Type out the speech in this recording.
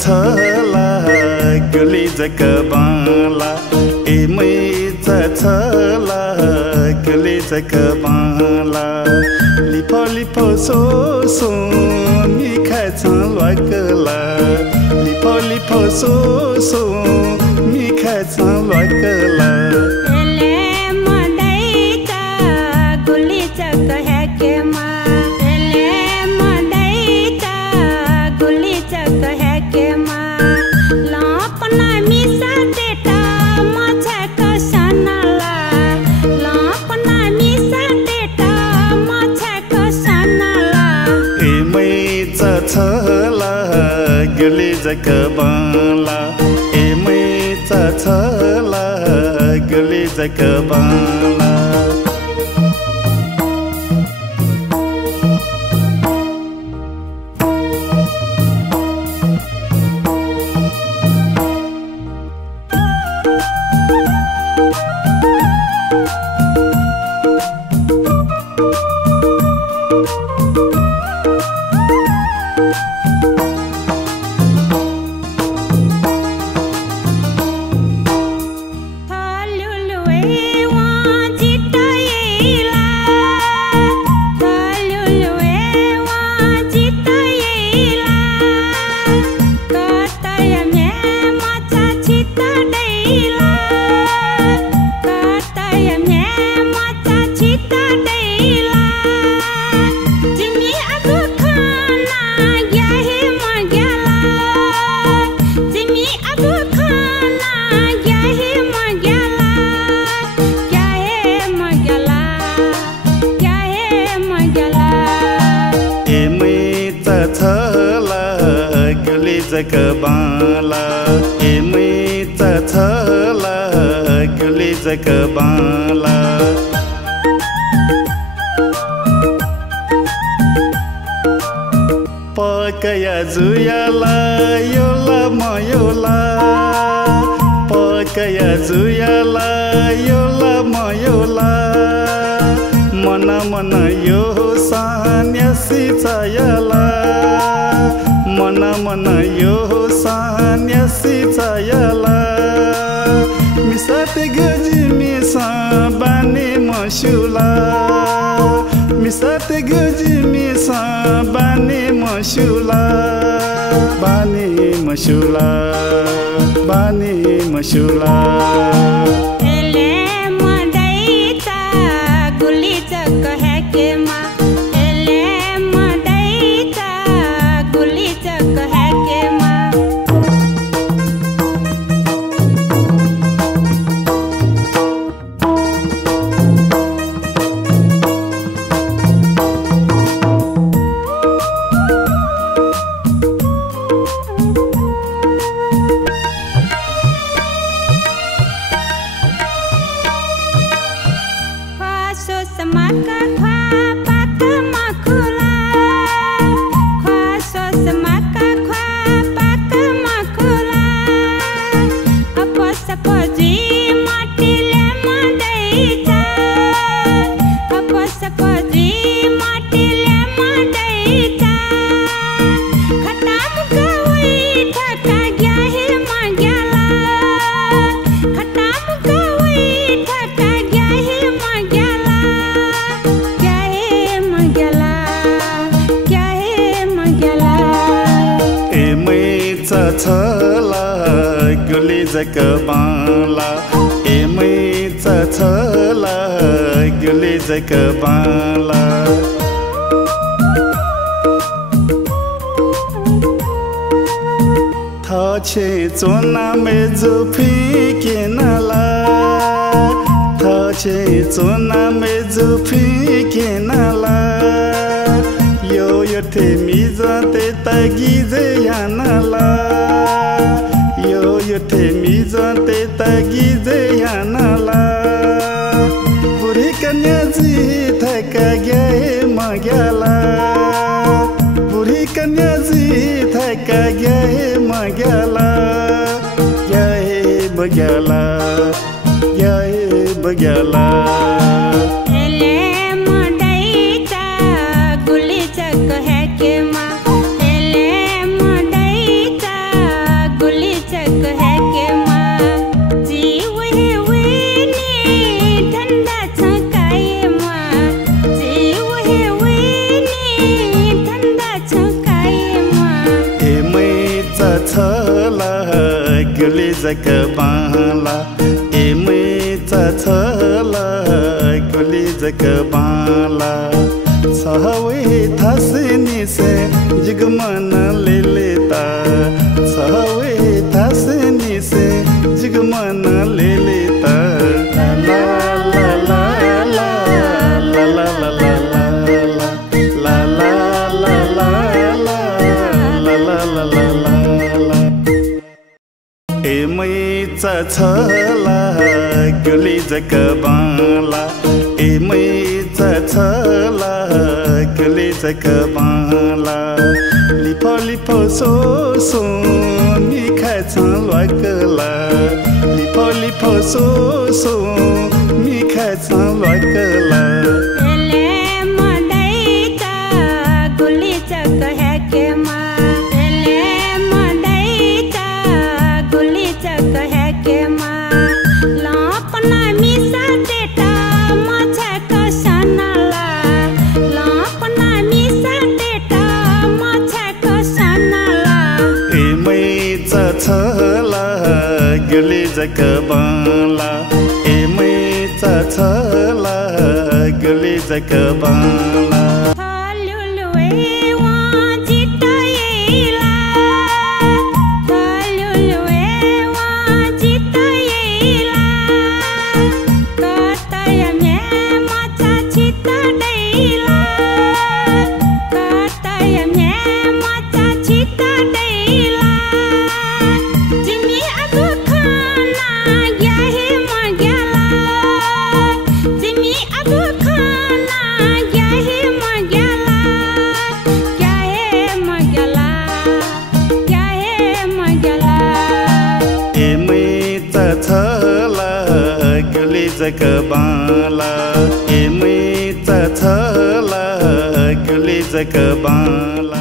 छला गुली जक बाला एमै छला गुली जक बाला लिफो लिफो सो सो मिखा छलकला लिफो लिफो सो सो मिखा छलकला गुली जक बाला एमै छला गुली जक बाला जक बाला एमै छला गुली जक बाला पकया जुयाला योला मयोला पकया जुयाला योला मयोला मन मन यो सान्यासी छायाला मन मन यो सान्यासी छायाला मिसाते गजी मिसा बाने मसुला मिसाते गजी मिसा बाने मसुला बाने मसुला बाने मसुला छला गुली जक बाला एमै छला गुली जक बाला थछे चोना में जुफी के नाला थछे चोना में जुफी के नाला यो थे मिजते तगी जे यानाला यो थे मिजते तगी जे यानाला बुढ़ी कन्या जी थका गए मग्याला बुढ़ी कन्या जी थका गए मग्याला गए बग्याला गए बग्याला जक बाला एमै चछला गुली जक बाला छवे थासनी से जिगमन लेलेता छवे थासनी से जिगमन लेलेता ला ला ला ला ला ला ला ला ला ला ला ला ला एमै चछला गुली जक बाला एमै चछला गुली जक बाला लिफो लिफो सो सो मिखा छलकला लिफो लिफो सो सो मिखा छलकला गुली जक बाला एमै चछला गुली जक बाला गुली जक बाला एमै चछला गुली जक बाला।